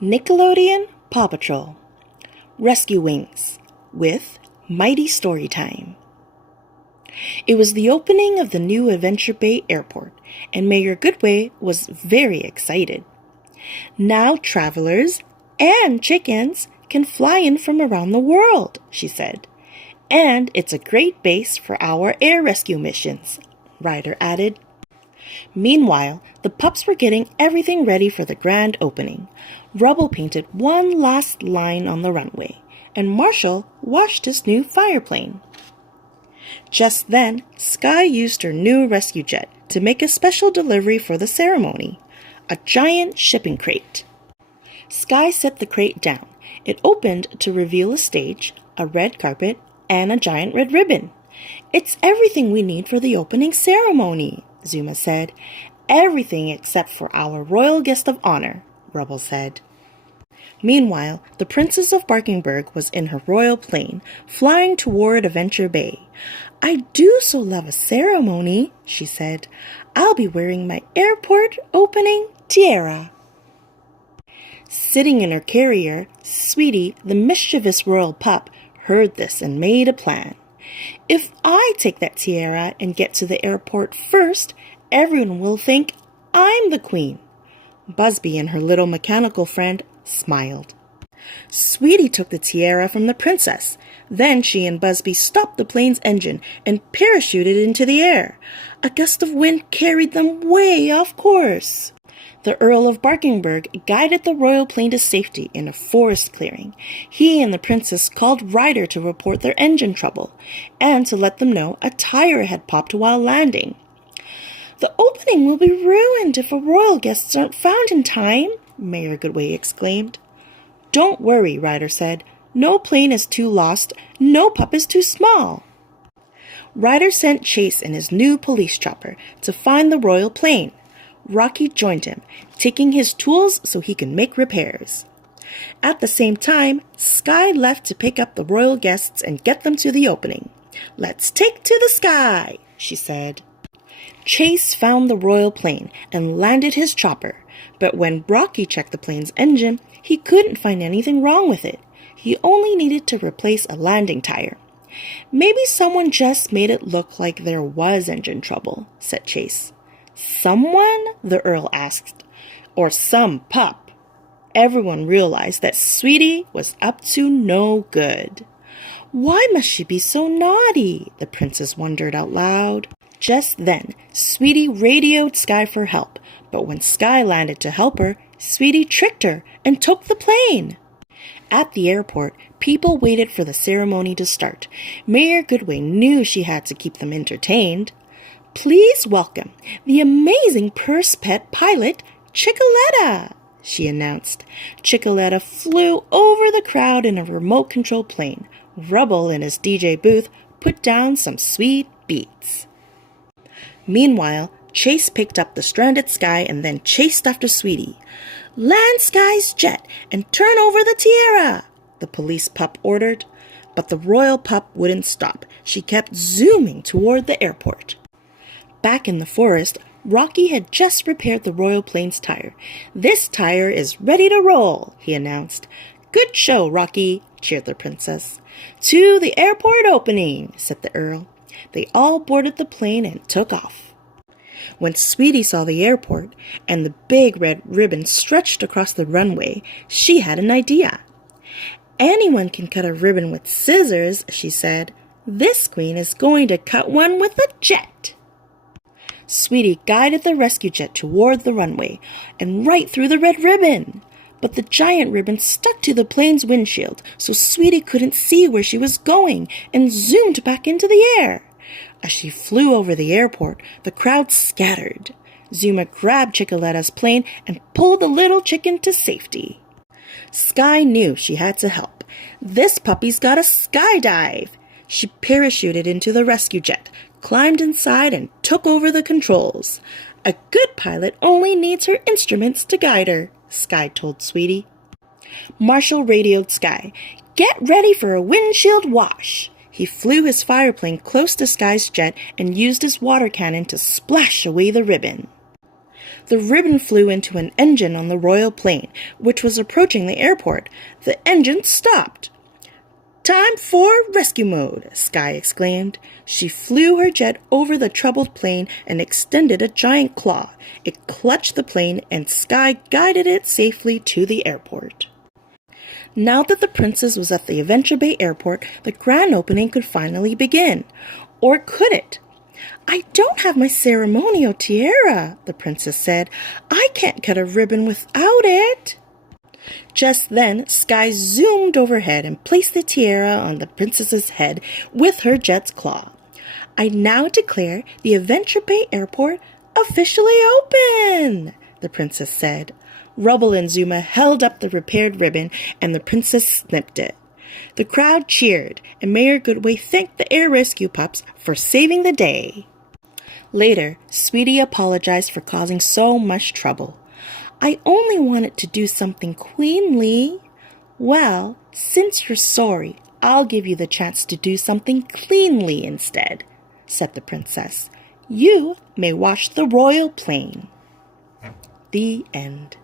Nickelodeon Paw Patrol Rescue Wings with Mighty Storytime. It was the opening of the new Adventure Bay Airport, and Mayor Goodway was very excited. Now travelers and chickens can fly in from around the world, she said. And it's a great base for our air rescue missions, Ryder added. Meanwhile, the pups were getting everything ready for the grand opening. Rubble painted one last line on the runway, and Marshall washed his new fireplane. Just then, Sky used her new rescue jet to make a special delivery for the ceremony, a giant shipping crate. Sky set the crate down. It opened to reveal a stage, a red carpet, and a giant red ribbon. "It's everything we need for the opening ceremony," Zuma said. "Everything except for our royal guest of honor," Rubble said. Meanwhile, the Princess of Barkingburg was in her royal plane, flying toward Adventure Bay. "I do so love a ceremony," she said. "I'll be wearing my airport opening tiara." Sitting in her carrier, Sweetie, the mischievous royal pup, heard this and made a plan. "If I take that tiara and get to the airport first, everyone will think I'm the queen." Busby and her little mechanical friend smiled. Sweetie took the tiara from the princess. Then she and Busby stopped the plane's engine and parachuted into the air. A gust of wind carried them way off course. The Earl of Barkingburg guided the royal plane to safety in a forest clearing. He and the princess called Ryder to report their engine trouble and to let them know a tire had popped while landing. "The opening will be ruined if our royal guests aren't found in time," Mayor Goodway exclaimed. "Don't worry," Ryder said. "No plane is too lost, no pup is too small." Ryder sent Chase in his new police chopper to find the royal plane. Rocky joined him, taking his tools so he could make repairs. At the same time, Sky left to pick up the royal guests and get them to the opening. "Let's take to the sky," she said. Chase found the royal plane and landed his chopper, but when Rocky checked the plane's engine, he couldn't find anything wrong with it. He only needed to replace a landing tire. "Maybe someone just made it look like there was engine trouble," said Chase. "Someone?" the Earl asked. "Or some pup?" Everyone realized that Sweetie was up to no good. "Why must she be so naughty?" the princess wondered out loud. Just then, Sweetie radioed Sky for help, but when Sky landed to help her, Sweetie tricked her and took the plane. At the airport, people waited for the ceremony to start. Mayor Goodway knew she had to keep them entertained. "Please welcome the amazing purse pet pilot, Chickaletta," she announced. Chickaletta flew over the crowd in a remote-control plane. Rubble in his DJ booth put down some sweet beats. Meanwhile, Chase picked up the stranded Sky and then chased after Sweetie. "Land Sky's jet and turn over the tiara," the police pup ordered. But the royal pup wouldn't stop. She kept zooming toward the airport. Back in the forest, Rocky had just repaired the royal plane's tire. "This tire is ready to roll," he announced. "Good show, Rocky," cheered the princess. "To the airport opening," said the Earl. They all boarded the plane and took off. When Sweetie saw the airport and the big red ribbon stretched across the runway, she had an idea. "Anyone can cut a ribbon with scissors," she said. "This queen is going to cut one with a jet." Sweetie guided the rescue jet toward the runway and right through the red ribbon. But the giant ribbon stuck to the plane's windshield, so Sweetie couldn't see where she was going and zoomed back into the air. As she flew over the airport, the crowd scattered. Zuma grabbed Chickaletta's plane and pulled the little chicken to safety. Sky knew she had to help. "This puppy's got a skydive." She parachuted into the rescue jet, climbed inside, and took over the controls. "A good pilot only needs her instruments to guide her," Sky told Sweetie. Marshall radioed Sky. "Get ready for a windshield wash." He flew his fireplane close to Sky's jet and used his water cannon to splash away the ribbon. The ribbon flew into an engine on the royal plane, which was approaching the airport. The engine stopped. "Time for rescue mode," Sky exclaimed. She flew her jet over the troubled plane and extended a giant claw. It clutched the plane, and Sky guided it safely to the airport. Now that the princess was at the Adventure Bay airport, the grand opening could finally begin. Or could it? "I don't have my ceremonial tiara," the princess said. "I can't cut a ribbon without it." Just then, Sky zoomed overhead and placed the tiara on the princess's head with her jet's claw. "I now declare the Adventure Bay airport officially open," the princess said. Rubble and Zuma held up the repaired ribbon, and the princess snipped it. The crowd cheered, and Mayor Goodway thanked the air rescue pups for saving the day. Later, Sweetie apologized for causing so much trouble. "I only wanted to do something queenly." "Well, since you're sorry, I'll give you the chance to do something cleanly instead," said the princess. "You may wash the royal plane." The end.